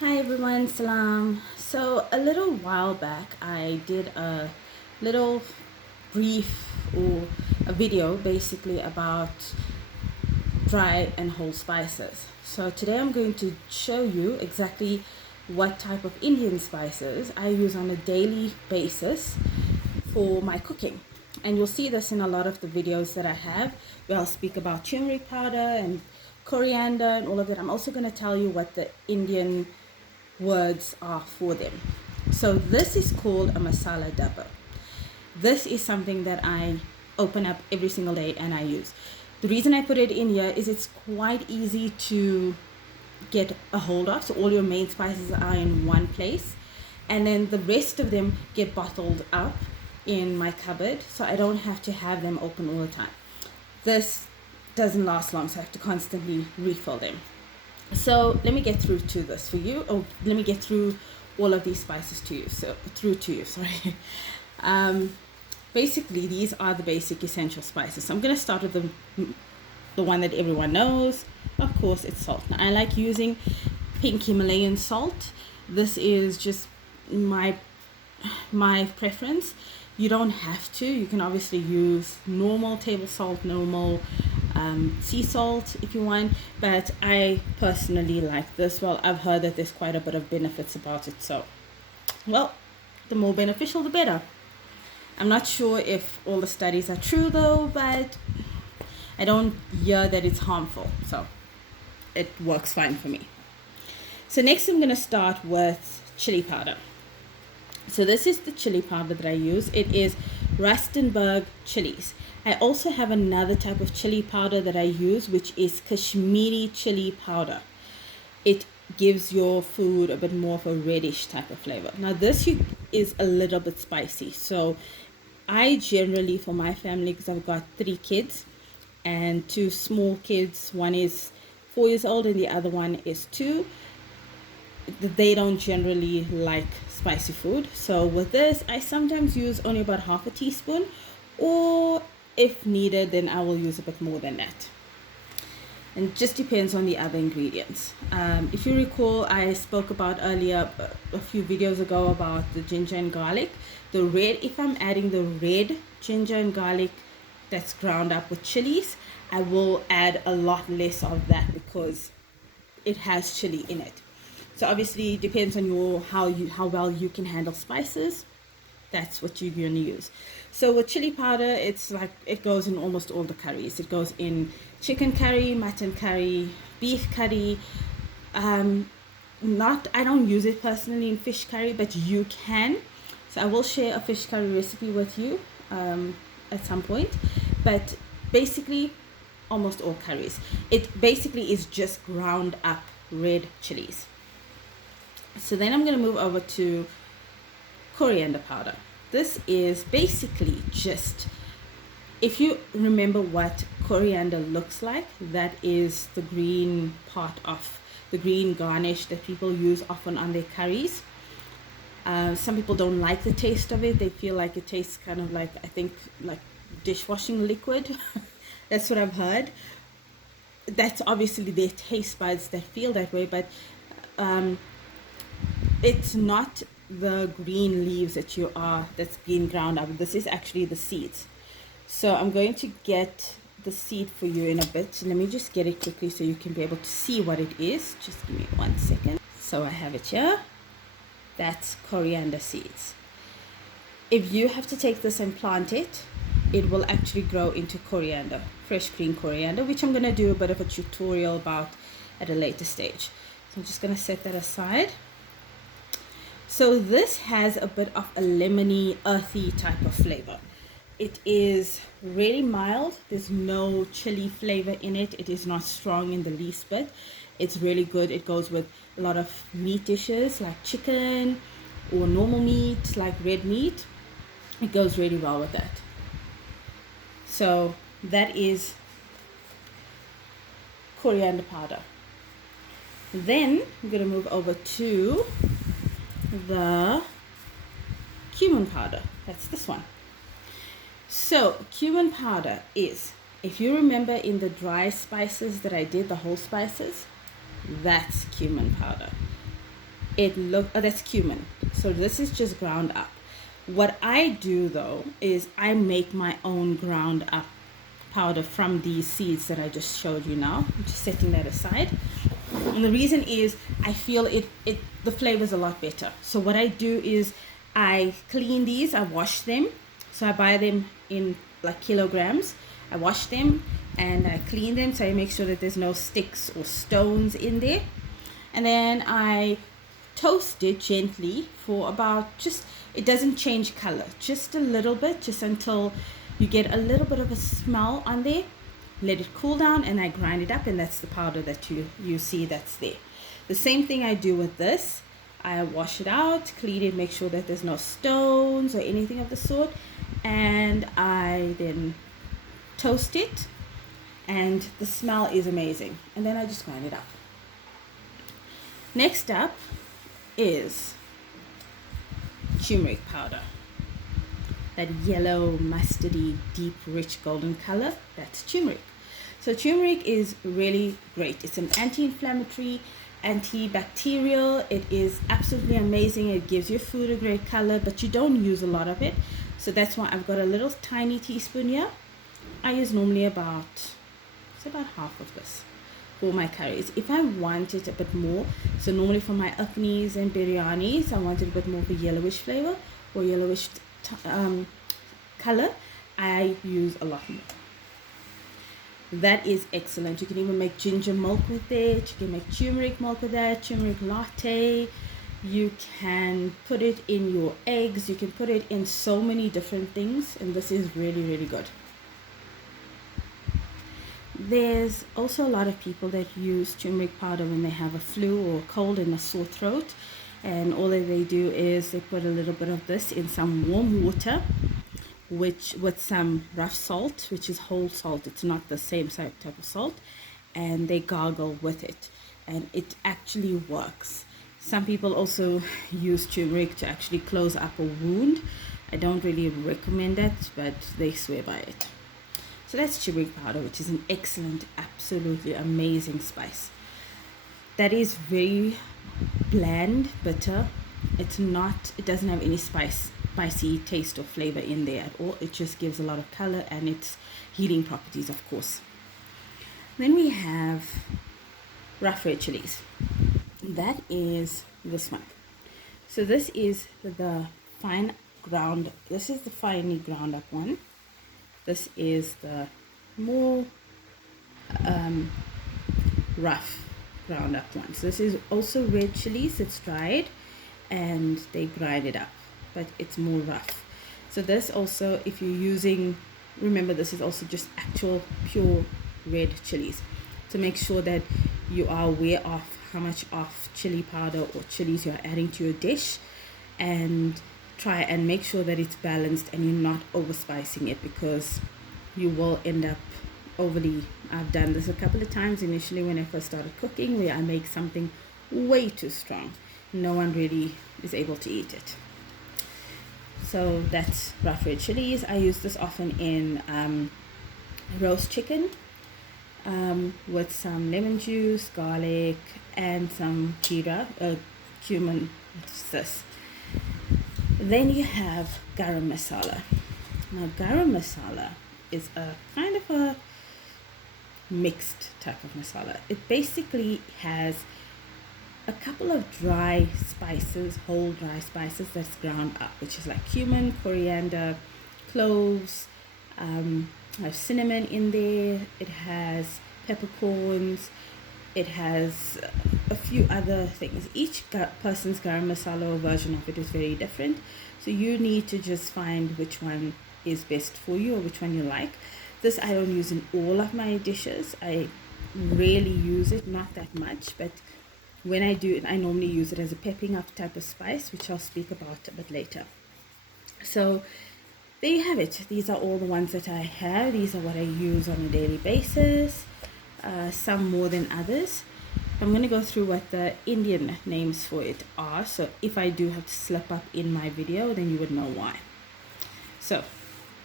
Hi everyone, salam. So a little while back, I did a little brief or a video basically about dry and whole spices. So today I'm going to show you exactly what type of Indian spices I use on a daily basis for my cooking. And you'll see this in a lot of the videos that I have where I'll speak about turmeric powder and coriander and all of that. I'm also going to tell you what the Indian words are for them. So this is called a masala dabba. This is something that I open up every single day and I use. The reason I put it in here is it's quite easy to get a hold of. So all your main spices are in one place, and then the rest of them get bottled up in my cupboard, so I don't have to have them open all the time. This doesn't last long, so I have to constantly refill them. So let me get through to this for you. Oh, let me get through all of these spices to you. So through to you, sorry. Um, Basically, these are the basic essential spices. So I'm going to start with the one that everyone knows. Of course, it's salt. Now, I like using pink Himalayan salt. This is just my preference. You don't have to. You can obviously use normal table salt, normal sea salt if you want, but I personally like this. Well, I've heard that there's quite a bit of benefits about it, so well, the more beneficial the better. I'm not sure if all the studies are true though, but I don't hear that it's harmful, so it works fine for me. So next I'm going to start with chili powder. So this is the chili powder that I use. It is Rustenburg chilies. I also have another type of chili powder that I use, which is Kashmiri chili powder. It gives your food a bit more of a reddish type of flavor. Now this is a little bit spicy. So I generally, for my family, because I've got 3 kids and 2 small kids, one is 4 years old and the other one is 2, they don't generally like spicy food. So with this, I sometimes use only about half a teaspoon, or if needed, then I will use a bit more than that. And it just depends on the other ingredients. If you recall, I spoke about earlier, a few videos ago, about the ginger and garlic. The red, if I'm adding the red ginger and garlic that's ground up with chilies, I will add a lot less of that because it has chili in it. So obviously it depends on how well you can handle spices. That's what you're going to use. So with chili powder, it's like it goes in almost all the curries. It goes in chicken curry, mutton curry, beef curry. I don't use it personally in fish curry, but you can. So I will share a fish curry recipe with you at some point. But basically, almost all curries. It basically is just ground up red chilies. So then I'm going to move over to coriander powder. This is basically just, if you remember what coriander looks like, that is the green part of the green garnish that people use often on their curries. Some people don't like the taste of it. They feel like it tastes kind of like, I think, like dishwashing liquid. That's what I've heard. That's obviously their taste buds that feel that way, but it's not the green leaves that's being ground up. This is actually the seeds. So I'm going to get the seed for you in a bit. Let me just get it quickly so you can be able to see what it is. Just give me 1 second. So I have it here. That's coriander seeds. If you have to take this and plant it, it will actually grow into coriander, fresh green coriander, which I'm going to do a bit of a tutorial about at a later stage. So I'm just going to set that aside. So this has a bit of a lemony, earthy type of flavor. It is really mild. There's no chili flavor in it. It is not strong in the least bit. It's really good. It goes with a lot of meat dishes like chicken or normal meat like red meat. It goes really well with that. So that is coriander powder. Then I'm going to move over to the cumin powder. That's this one. So cumin powder is, if you remember in the dry spices that I did, the whole spices, That's cumin powder. That's cumin. So this is just ground up. What I do though is I make my own ground up powder from these seeds that I just showed you now. I'm just setting that aside. And the reason is I feel the flavor is a lot better. So what I do is I clean these, I wash them. So I buy them in like kilograms. I wash them and I clean them so I make sure that there's no sticks or stones in there. And then I toast it gently for about it doesn't change color, just a little bit, just until you get a little bit of a smell on there. Let it cool down and I grind it up, and that's the powder that you see that's there. The same thing I do with this. I wash it out, clean it, make sure that there's no stones or anything of the sort, and I then toast it, and the smell is amazing. And then I just grind it up. Next up is turmeric powder. That yellow, mustardy, deep, rich golden color, that's turmeric. So turmeric is really great. It's an anti-inflammatory, antibacterial. It is absolutely amazing. It gives your food a great color, but you don't use a lot of it. So that's why I've got a little tiny teaspoon here. I use normally about half of this for my curries. If I want it a bit more, so normally for my aknis and biryanis, I want it a bit more of a yellowish flavor or yellowish color, I use a lot more. That is excellent. You can even make ginger milk with it. You can make turmeric milk with that, turmeric latte. You can put it in your eggs. You can put it in so many different things, and this is really, really good. There's also a lot of people that use turmeric powder when they have a flu or a cold and a sore throat, and all that they do is they put a little bit of this in some warm water, which with some rough salt, which is whole salt. It's not the same type of salt, and they gargle with it, and it actually works. Some people also use turmeric to actually close up a wound. I don't really recommend that, but they swear by it. So that's turmeric powder, which is an excellent, absolutely amazing spice. That is very bland, bitter. It doesn't have any spicy taste or flavor in there at all. It just gives a lot of color and its healing properties, of course. Then we have rough red chilies. That is this one. So this is the finely ground up one. This is the more rough ground up one. So this is also red chilies. It's dried and they grind it up, but it's more rough. So this also, if you're using, remember this is also just actual pure red chilies. So make sure that you are aware of how much of chili powder or chilies you're adding to your dish, and try and make sure that it's balanced and you're not overspicing it, because you will end up overly. I've done this a couple of times initially when I first started cooking, where I make something way too strong. No one really is able to eat it. So that's rough red chilies. I use this often in roast chicken with some lemon juice, garlic, and some cumin. What's this? Then you have gharam masala. Now gharam masala is a kind of a mixed type of masala. It basically has a couple of dry spices, whole dry spices that's ground up, which is like cumin, coriander, cloves. I have cinnamon in there. It has peppercorns. It has a few other things. Each person's garam masala or version of it is very different. So you need to just find which one is best for you or which one you like. This I don't use in all of my dishes. I rarely use it, not that much, but when I do it, I normally use it as a pepping up type of spice, which I'll speak about a bit later. So there you have it. These are all the ones that I have. These are what I use on a daily basis, some more than others. I'm going to go through what the Indian names for it are. So if I do have to slip up in my video, then you would know why. So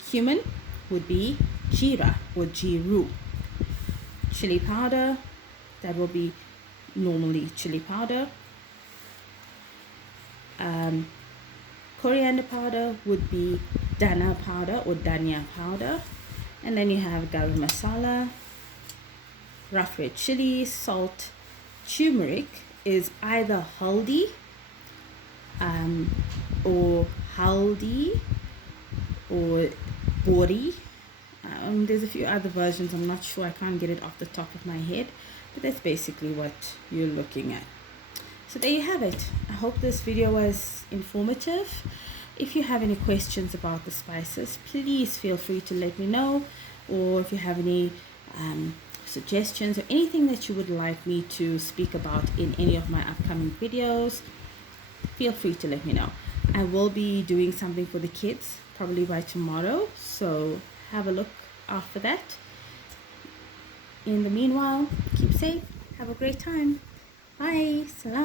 cumin would be jeera or jeeru. Chili powder, that will be normally chili powder. Coriander powder would be dhana powder or dhania powder. And then you have gharam masala, rough red chili, salt. Turmeric is either haldi or haldi or bori. There's a few other versions, I'm not sure, I can't get it off the top of my head, but that's basically what you're looking at. So there you have it. I hope this video was informative. If you have any questions about the spices, please feel free to let me know, or if you have any suggestions or anything that you would like me to speak about in any of my upcoming videos, feel free to let me know. I will be doing something for the kids probably by tomorrow, so have a look out for that. In the meanwhile, keep safe, have a great time. Bye. Salam.